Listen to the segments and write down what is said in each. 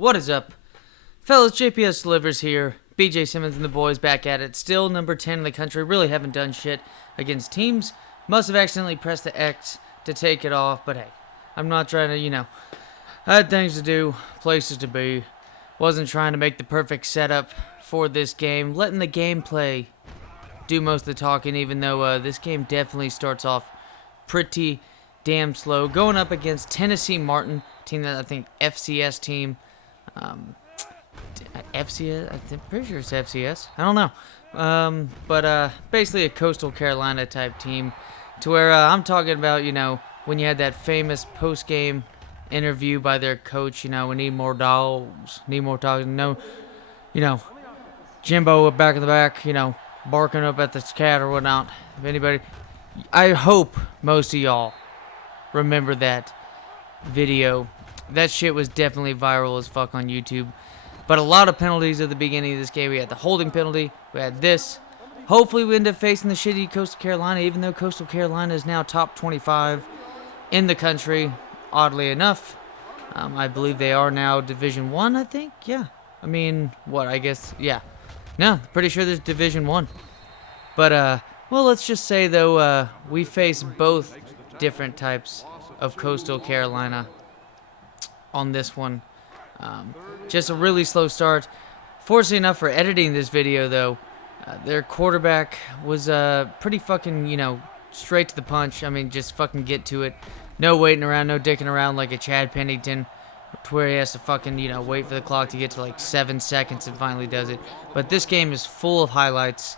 What is up? Fellas, JPS delivers here. BJ Simmons and the boys back at it. Still number 10 in the country. Really haven't done shit against teams. Must have accidentally pressed the X to take it off. But hey, I'm not trying to, I had things to do, places to be. Wasn't trying to make the perfect setup for this game. Letting the gameplay do most of the talking, even though this game definitely starts off pretty damn slow. Going up against Tennessee Martin, team that I think FCS team. FCS, I'm pretty sure it's FCS. I don't know. But basically a Coastal Carolina type team, to where I'm talking about, when you had that famous post-game interview by their coach, we need more dogs, need more dogs. No, Jimbo back in the back, barking up at this cat or whatnot. If anybody, I hope most of y'all remember that video. That shit was definitely viral as fuck on YouTube. But a lot of penalties at the beginning of this game. We had the holding penalty. We had this. Hopefully we end up facing the shitty Coastal Carolina, even though Coastal Carolina is now top 25 in the country, oddly enough. I believe they are now Division 1, I think. Yeah. I mean, what? I guess, yeah. No, pretty sure there's Division 1. But, well, let's just say, though, we face both different types of Coastal Carolina on this one. Just a really slow start. Fortunately enough for editing this video, though, their quarterback was pretty fucking, straight to the punch. I mean, just fucking get to it. No waiting around, no dicking around like a Chad Pennington, to where he has to fucking, wait for the clock to get to like 7 seconds and finally does it. But this game is full of highlights.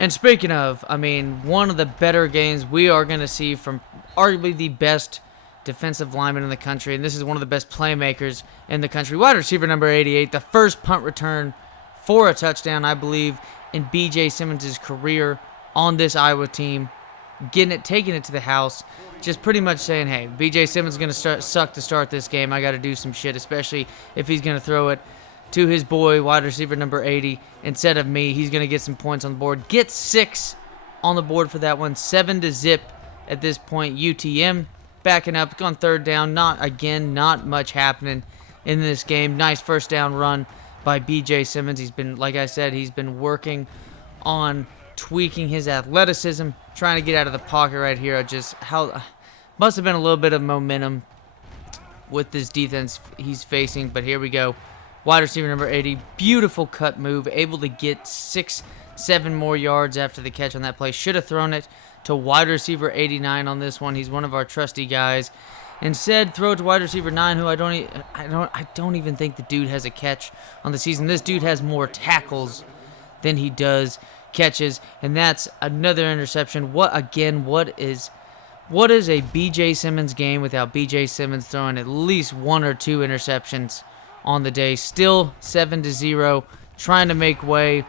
And speaking of, I mean, one of the better games we are going to see from arguably the best defensive lineman in the country, and this is one of the best playmakers in the country. Wide receiver number 88, the first punt return for a touchdown, I believe, in BJ Simmons' career on this Iowa team. Taking it to the house, just pretty much saying, hey, BJ Simmons is going to suck to start this game. I got to do some shit, especially if he's going to throw it to his boy, wide receiver number 80, instead of me. He's going to get some points on the board. Get 6 on the board for that one. 7-0 at this point. UTM backing up on third down. Not much happening in this game. Nice first down run by BJ Simmons. He's been, like I said, he's been working on tweaking his athleticism, trying to get out of the pocket right here. Must have been a little bit of momentum with this defense he's facing, but here we go. Wide receiver number 80, beautiful cut move, able to get 6-7 more yards after the catch on that play. Should have thrown it to wide receiver 89 on this one. He's one of our trusty guys. Instead, throw it to wide receiver 9, who I don't even think the dude has a catch on the season. This dude has more tackles than he does catches, and that's another interception. What is a BJ Simmons game without BJ Simmons throwing at least 1 or 2 interceptions on the day? Still 7-0, trying to make way.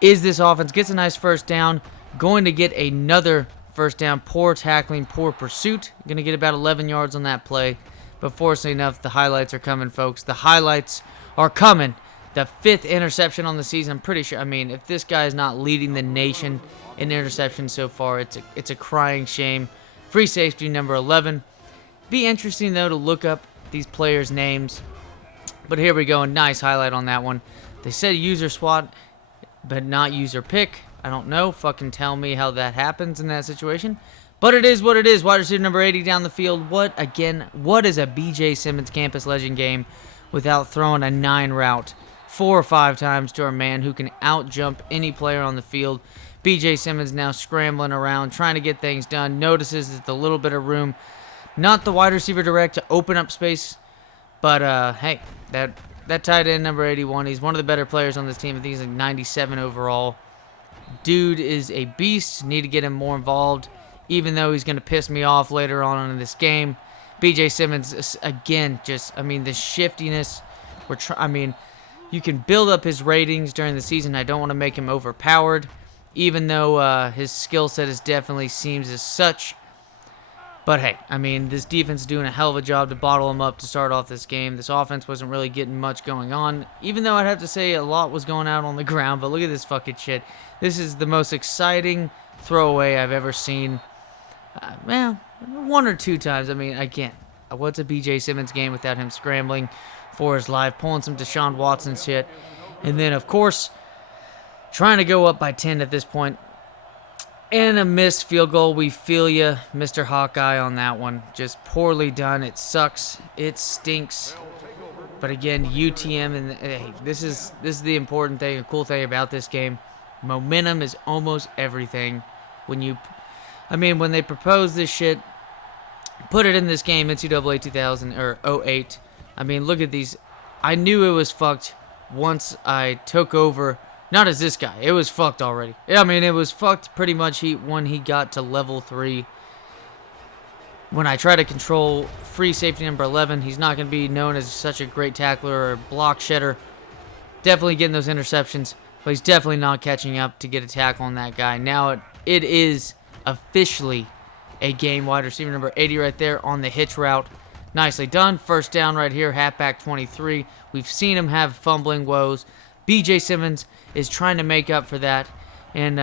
Is this offense gets a nice first down, going to get another first down. Poor tackling, poor pursuit. Going to get about 11 yards on that play. But fortunately enough, the highlights are coming, folks. The highlights are coming. The 5th interception on the season. I'm pretty sure. I mean, if this guy is not leading the nation in interceptions so far, it's a crying shame. Free safety number 11. Be interesting though to look up these players' names. But here we go. A nice highlight on that one. They said user SWAT, but not user pick. I don't know. Fucking tell me how that happens in that situation. But it is what it is. Wide receiver number 80 down the field. What is a BJ Simmons campus legend game without throwing a 9 route 4 or 5 times to our man who can out-jump any player on the field? BJ Simmons now scrambling around, trying to get things done. Notices that the little bit of room, not the wide receiver direct to open up space. But, hey, that tight end number 81, he's one of the better players on this team. I think he's like 97 overall. Dude is a beast. Need to get him more involved, even though he's going to piss me off later on in this game. BJ Simmons, again, the shiftiness. You can build up his ratings during the season. I don't want to make him overpowered, even though his skill set definitely seems as such. But hey, this defense is doing a hell of a job to bottle him up to start off this game. This offense wasn't really getting much going on, even though I'd have to say a lot was going out on the ground. But look at this fucking shit. This is the most exciting throwaway I've ever seen. 1 or 2 times. Again, what's a BJ Simmons game without him scrambling for his life, pulling some Deshaun Watson shit. And then, of course, trying to go up by 10 at this point. And a missed field goal. We feel you, Mr. Hawkeye, on that one. Just poorly done. It sucks. It stinks. But again, UTM, and hey, this is the important thing, the cool thing about this game. Momentum is almost everything. When they propose this shit, put it in this game, NCAA 2000 or 08. I mean, look at these. I knew it was fucked once I took over. Not as this guy. It was fucked already. I mean, it was fucked pretty much when he got to level 3. When I try to control free safety number 11, he's not going to be known as such a great tackler or block shedder. Definitely getting those interceptions, but he's definitely not catching up to get a tackle on that guy. Now it is officially a game. Wide receiver number 80 right there on the hitch route. Nicely done. First down right here, halfback 23. We've seen him have fumbling woes. B.J. Simmons is trying to make up for that. And,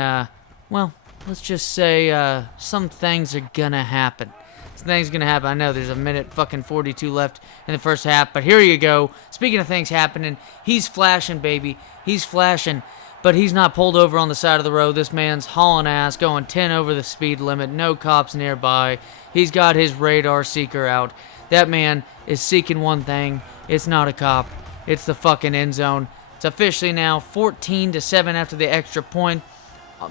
well, let's just say some things are going to happen. Some things are going to happen. I know there's a minute fucking 42 left in the first half, but here you go. Speaking of things happening, he's flashing, baby. He's flashing, but he's not pulled over on the side of the road. This man's hauling ass, going 10 over the speed limit. No cops nearby. He's got his radar seeker out. That man is seeking one thing. It's not a cop. It's the fucking end zone. It's officially now 14-7 after the extra point.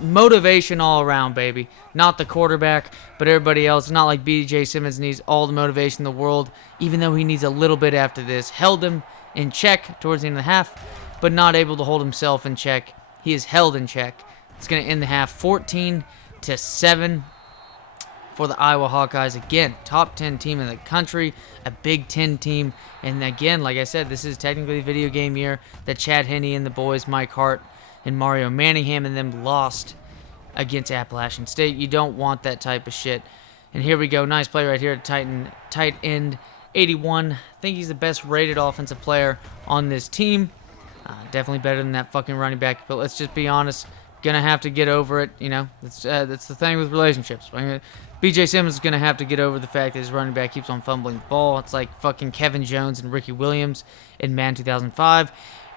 Motivation all around, baby. Not the quarterback, but everybody else. Not like B.J. Simmons needs all the motivation in the world, even though he needs a little bit after this. Held him in check towards the end of the half, but not able to hold himself in check. He is held in check. It's going to end the half 14-7 for the Iowa Hawkeyes. Again, top 10 team in the country, a Big Ten team. And again, like I said, this is technically a video game year that Chad Henne and the boys, Mike Hart and Mario Manningham and them, lost against Appalachian State. You don't want that type of shit. And here we go. Nice play right here at tight end 81. I think he's the best rated offensive player on this team. Definitely better than that fucking running back. But let's just be honest. Gonna have to get over it. You know, that's the thing with relationships. B.J. Simmons is gonna have to get over the fact that his running back keeps on fumbling the ball. It's like fucking Kevin Jones and Ricky Williams in Madden 2005.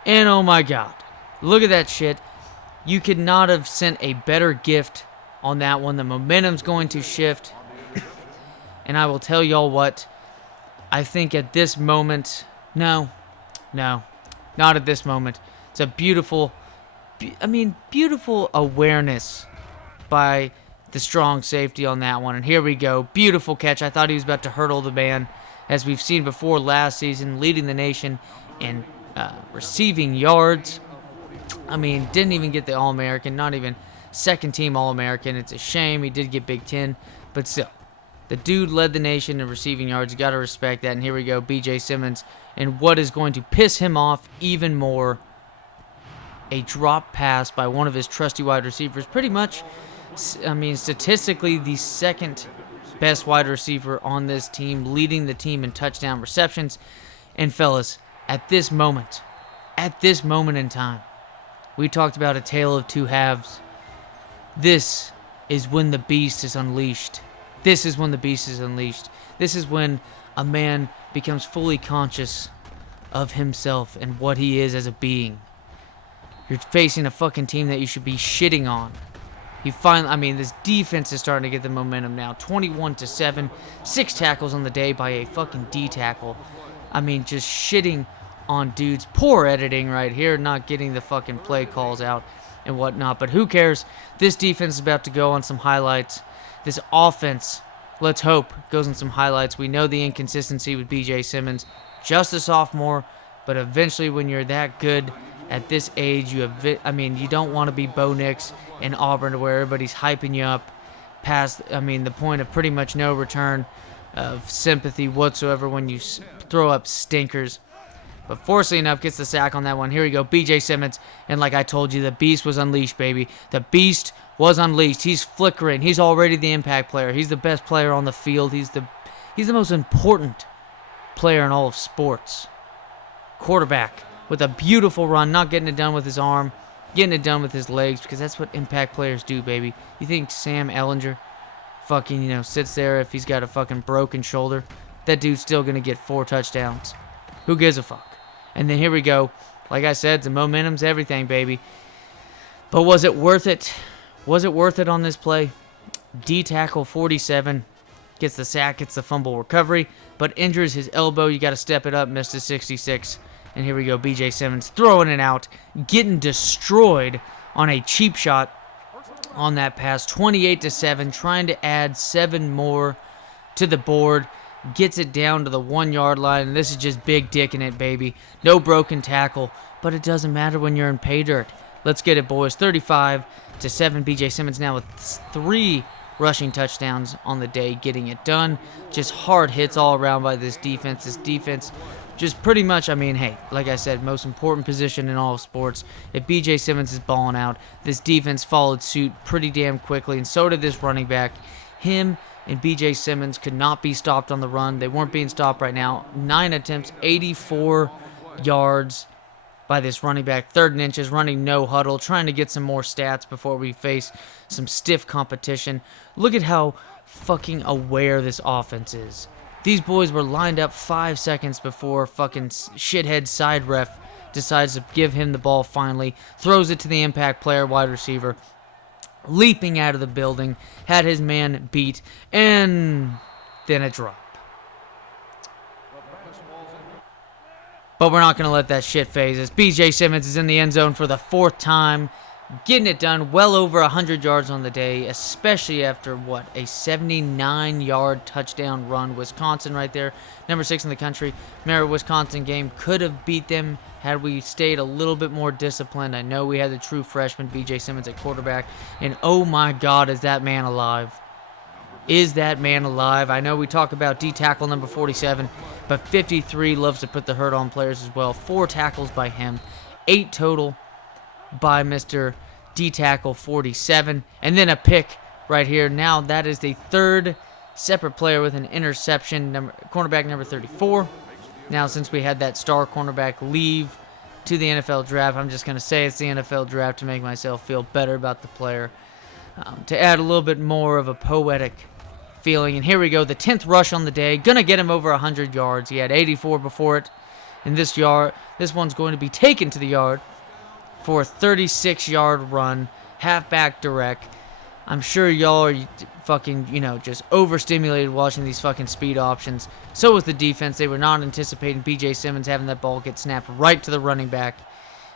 And oh my God, look at that shit. You could not have sent a better gift on that one. The momentum's going to shift. And I will tell y'all what, I think at this moment, no, not at this moment. It's a beautiful awareness by the strong safety on that one. And here we go. Beautiful catch. I thought he was about to hurdle the man, as we've seen before last season, leading the nation in receiving yards. I mean, didn't even get the All-American, not even second-team All-American. It's a shame. He did get Big Ten, but still. The dude led the nation in receiving yards. You got to respect that. And here we go, B.J. Simmons. And what is going to piss him off even more, a drop pass by one of his trusty wide receivers. Pretty much, I mean, statistically, the second best wide receiver on this team, leading the team in touchdown receptions. And fellas, at this moment in time, we talked about a tale of two halves. This is when the beast is unleashed. This is when the beast is unleashed. This is when a man becomes fully conscious of himself and what he is as a being. You're facing a fucking team that you should be shitting on. This defense is starting to get the momentum now. 21-7, 6 tackles on the day by a fucking D tackle. I mean, just shitting on dudes. Poor editing right here, not getting the fucking play calls out and whatnot. But who cares? This defense is about to go on some highlights. This offense, let's hope, goes on some highlights. We know the inconsistency with B.J. Simmons. Just a sophomore, but eventually when you're that good at this age, you don't want to be Bo Nix in Auburn where everybody's hyping you up past, the point of pretty much no return of sympathy whatsoever when you throw up stinkers. But fortunately enough, gets the sack on that one. Here we go, B.J. Simmons. And like I told you, the beast was unleashed, baby. The beast was unleashed. He's flickering. He's already the impact player. He's the best player on the field. He's the most important player in all of sports. Quarterback with a beautiful run, not getting it done with his arm, getting it done with his legs, because that's what impact players do, baby. You think Sam Ehlinger fucking, sits there if he's got a fucking broken shoulder? That dude's still going to get 4 touchdowns. Who gives a fuck? And then here we go. Like I said, the momentum's everything, baby. But was it worth it? Was it worth it on this play? D tackle 47 gets the sack, gets the fumble recovery, but injures his elbow. You got to step it up, missed a 66. And here we go, B.J. Simmons throwing it out, getting destroyed on a cheap shot on that pass. 28-7, trying to add 7 more to the board. Gets it down to the 1 yard line, and this is just big dick in it, baby. No broken tackle, but it doesn't matter when you're in pay dirt. Let's get it, boys. 35-7. B.J. Simmons now with 3 rushing touchdowns on the day, getting it done. Just hard hits all around by this defense. This defense just pretty much, I mean, hey, like I said, most important position in all of sports. If B.J. Simmons is balling out, this defense followed suit pretty damn quickly, and so did this running back. Him and B.J. Simmons could not be stopped on the run. They weren't being stopped right now. 9 attempts, 84 yards by this running back. 3rd and inches, running no huddle, trying to get some more stats before we face some stiff competition. Look at how fucking aware this offense is. These boys were lined up 5 seconds before fucking shithead side ref decides to give him the ball finally. Throws it to the impact player, wide receiver. Leaping out of the building, had his man beat, and then a drop. But we're not going to let that shit phase us. B.J. Simmons is in the end zone for the 4th time, getting it done, well over 100 yards on the day, especially after, a 79-yard touchdown run. Wisconsin right there, number 6 in the country. Remember, Wisconsin game could have beat them had we stayed a little bit more disciplined. I know we had the true freshman, B.J. Simmons, at quarterback, and oh my God, is that man alive? Is that man alive? I know we talk about D tackle number 47, but 53 loves to put the hurt on players as well. 4 tackles by him, 8 total by Mr. D tackle 47, and then a pick right here. Now that is the 3rd separate player with an interception, cornerback number 34. Now, since we had that star cornerback leave to the NFL draft, I'm just going to say it's the NFL draft to make myself feel better about the player, to add a little bit more of a poetic feeling. And here we go, the 10th rush on the day. Going to get him over 100 yards. He had 84 before it. And this one's going to be taken to the yard for a 36-yard run, halfback direct. I'm sure y'all are fucking, just overstimulated watching these fucking speed options. So was the defense. They were not anticipating B.J. Simmons having that ball get snapped right to the running back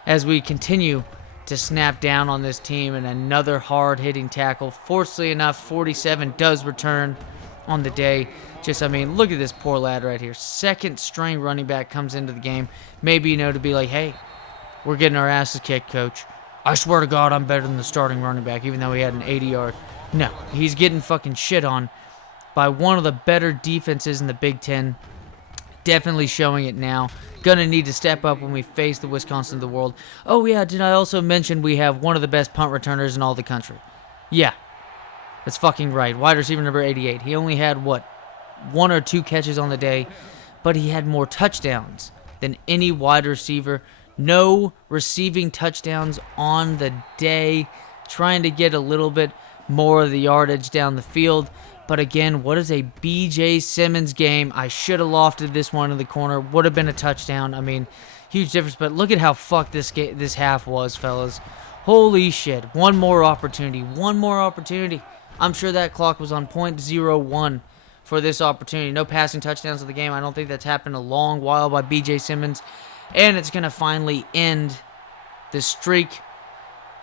as we continue to snap down on this team, and another hard-hitting tackle. Fortunately enough, 47 does return on the day. Look at this poor lad right here. 2nd-string running back comes into the game. Maybe, to be like, hey, we're getting our asses kicked, coach. I swear to God, I'm better than the starting running back, even though he had an 80-yard. No, he's getting fucking shit on by one of the better defenses in the Big Ten. Definitely showing it now. Gonna need to step up when we face the Wisconsin of the world. Oh yeah, did I also mention we have one of the best punt returners in all the country? Yeah, that's fucking right. Wide receiver number 88. He only had, 1 or 2 catches on the day, but he had more touchdowns than any wide receiver. No receiving touchdowns on the day. Trying to get a little bit more of the yardage down the field. But again, what is a B.J. Simmons game? I should have lofted this one in the corner. Would have been a touchdown. Huge difference. But look at how fucked this half was, fellas. Holy shit. One more opportunity. I'm sure that clock was on .01 for this opportunity. No passing touchdowns of the game. I don't think that's happened in a long while by B.J. Simmons. And it's going to finally end the streak.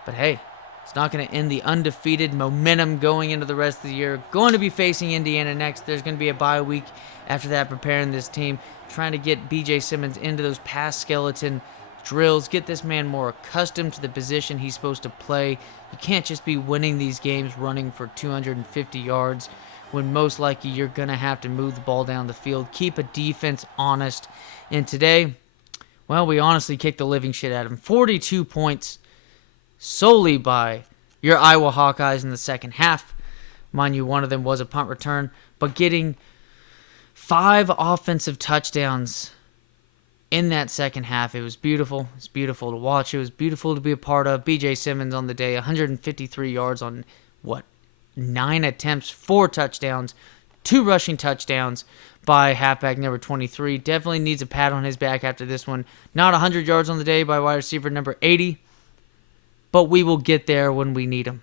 But hey, it's not going to end the undefeated momentum going into the rest of the year. Going to be facing Indiana next. There's going to be a bye week after that, preparing this team. Trying to get B.J. Simmons into those pass skeleton drills. Get this man more accustomed to the position he's supposed to play. You can't just be winning these games running for 250 yards when most likely you're going to have to move the ball down the field. Keep a defense honest. And today, we honestly kicked the living shit out of him. 42 points solely by your Iowa Hawkeyes in the second half. Mind you, one of them was a punt return. But getting 5 offensive touchdowns in that second half, it was beautiful. It's beautiful to watch. It was beautiful to be a part of. B.J. Simmons on the day, 153 yards on, 9 attempts, 4 touchdowns, 2 rushing touchdowns by halfback number 23. Definitely needs a pat on his back after this one. Not 100 yards on the day by wide receiver number 80, but we will get there when we need him.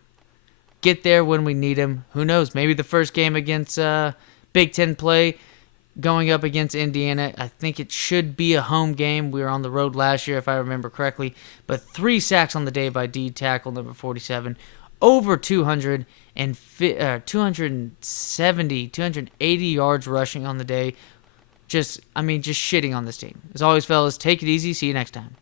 Get there when we need him. Who knows? Maybe the first game against Big Ten play going up against Indiana. I think it should be a home game. We were on the road last year, if I remember correctly. But 3 sacks on the day by D tackle number 47. Over 280 yards rushing on the day. Just shitting on this team. As always, fellas, take it easy. See you next time.